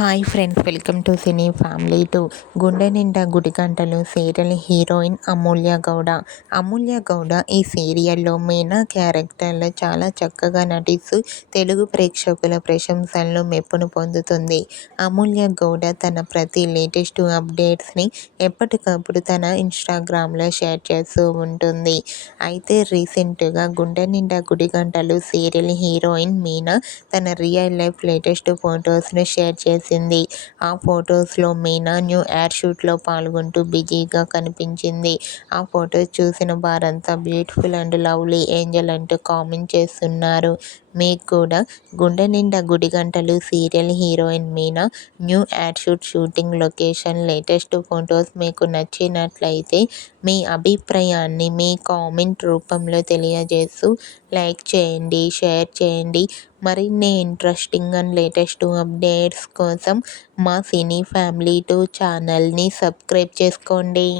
Hi friends, welcome to cine family 2. గుండె Ninda Gudigantalu serial heroine అమూల్య గౌడ. అమూల్య గౌడ ఈ సీరియల్లో మీనా క్యారెక్టర్లో చాలా చక్కగా నటిస్తూ తెలుగు ప్రేక్షకుల ప్రశంసలను మెప్పును పొందుతుంది. అమూల్య గౌడ తన ప్రతి లేటెస్ట్ అప్డేట్స్ని ఎప్పటికప్పుడు తన ఇన్స్టాగ్రామ్లో షేర్ చేస్తూ ఉంటుంది. అయితే రీసెంట్గా గుండె నిండా గుడిగంటలు సీరియల్ హీరోయిన్ మీనా తన రియల్ లైఫ్ లేటెస్ట్ ఫొటోస్ను షేర్ చేసింది. ఆ ఫొటోస్లో మీనా న్యూ యాడ్ షూట్లో పాల్గొంటూ బిజీగా కనిపించింది. ఆ ఫొటోస్ చూసిన వారంతా బ్యూటిఫుల్ అండ్ లవ్లీ ఏంజల్ అంటూ కామెంట్ చేస్తున్నారు. మీకు కూడా Gunde Ninda Gudigantalu serial heroine Meena new ad shooting location latest photos మీకు నచ్చినట్లయితే మీ అభిప్రాయాన్ని మీ కామెంట్ రూపంలో తెలియజేస్తూ లైక్ చేయండి, షేర్ చేయండి. మరిన్ని ఇంట్రెస్టింగ్ అండ్ లేటెస్ట్ అప్డేట్స్ కోసం మా సినీ ఫ్యామిలీ 2 ఛానల్ని సబ్స్క్రైబ్ చేసుకోండి.